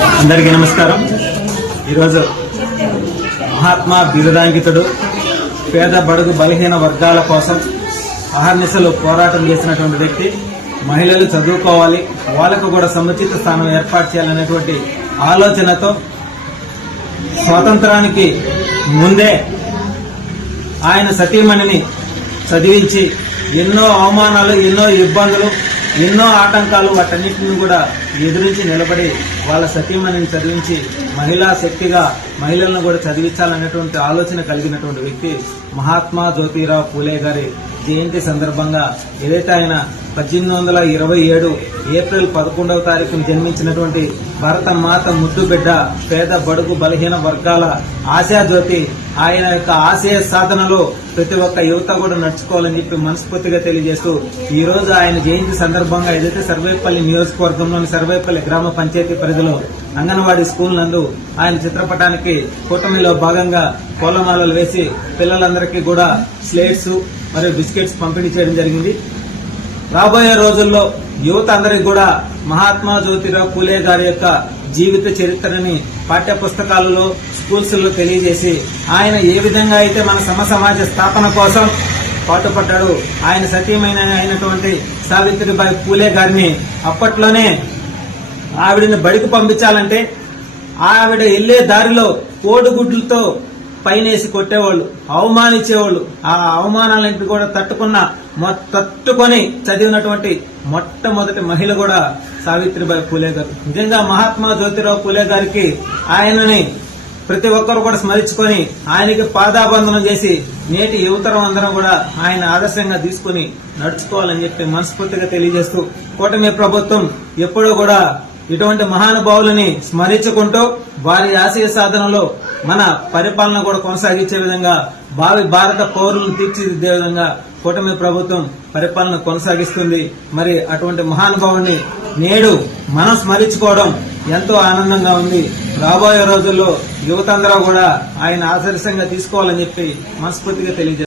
అందరికీ నమస్కారం. ఈరోజు మహాత్మా బిరుదాంకితుడు పేద బడుగు బలహీన వర్గాల కోసం అహర్నిశలు పోరాటం చేసినటువంటి వ్యక్తి. మహిళలు చదువుకోవాలి, వాళ్ళకు కూడా సముచిత స్థానం ఏర్పాటు చేయాలనేటువంటి ఆలోచనతో స్వాతంత్రానికి ముందే ఆయన సతీమణిని చదివించి ఎన్నో అవమానాలు, ఎన్నో ఇబ్బందులు, ఎన్నో ఆటంకాలు వాటన్నిటిని కూడా ఎదురించి నిలబడి వాళ్ళ సతీమణిని చదివించి మహిళా శక్తిగా మహిళలను కూడా చదివించాలనేటువంటి ఆలోచన కలిగినటువంటి వ్యక్తి మహాత్మా జ్యోతిరావు పూలే గారి జయంతి సందర్భంగా ఏదైతే ఆయన 1827 ఏప్రిల్ 11వ తారీఖున జన్మించినటువంటి భారత మాత ముద్దు బిడ్డ, పేద బడుగు బలహీన వర్గాల ఆశాజ్యోతి, ఆయన యొక్క ఆశయ సాధనలో ప్రతి ఒక్క యువత కూడా నడుచుకోవాలని చెప్పి మనస్ఫూర్తిగా తెలియజేస్తూ ఈ రోజు ఆయన జయంతి సందర్భంగా ఏదైతే సర్వేపల్లి నియోజకవర్గంలోని సర్వేపల్లి గ్రామ పంచాయతీ పరిధిలో అంగన్వాడీ స్కూల్ నందు ఆయన చిత్రపటానికి కూటమిలో భాగంగా పూలమాలలు వేసి పిల్లలందరికీ కూడా స్లేట్స్ మరియు బిస్కెట్స్ పంపిణీ చేయడం జరిగింది. రాబోయే రోజుల్లో యువత అందరికీ కూడా మహాత్మా జ్యోతిరావు పూలే గారి యొక్క జీవిత చరిత్రని పాఠ్య పుస్తకాలలో, స్కూల్స్ లో తెలియజేసి ఆయన ఏ విధంగా అయితే మన సమాజ స్థాపన కోసం పాటుపడ్డాడు. ఆయన సతీమైన అయినటువంటి సావిత్రిబాయి పూలే గారిని అప్పట్లోనే ఆవిడని బడికి పంపించాలంటే ఆవిడ వెళ్లే దారిలో కోడిగుడ్లతో పైనేసి కొట్టేవాళ్ళు, అవమానించేవాళ్ళు. ఆ అవమానాలన్నింటినీ కూడా తట్టుకొని చదివినటువంటి మొట్టమొదటి మహిళ కూడా సావిత్రిబాయి పూలే గారు. నిజంగా మహాత్మా జ్యోతిరావు పూలే గారికి ఆయనని ప్రతి ఒక్కరు కూడా స్మరించుకొని ఆయనకి పాదాబంధనం చేసి నేటి యువతరం అందరం కూడా ఆయన ఆదర్శంగా తీసుకుని నడుచుకోవాలని చెప్పి మనస్ఫూర్తిగా తెలియజేస్తూ కూటమి ప్రభుత్వం ఎప్పుడూ కూడా ఇటువంటి మహానుభావులని స్మరించుకుంటూ వారి ఆశయ సాధనలో మన పరిపాలన కూడా కొనసాగించే విధంగా భావి భారత పౌరులను తీర్చిదిద్దే విధంగా కూటమి ప్రభుత్వం పరిపాలన కొనసాగిస్తుంది. మరి అటువంటి మహానుభావుని నేడు మనం స్మరించుకోవడం ఎంతో ఆనందంగా ఉంది. రాబోయే రోజుల్లో యువతందరూ కూడా ఆయన ఆదర్శంగా తీసుకోవాలని చెప్పి మనస్ఫూర్తిగా తెలియజేస్తారు.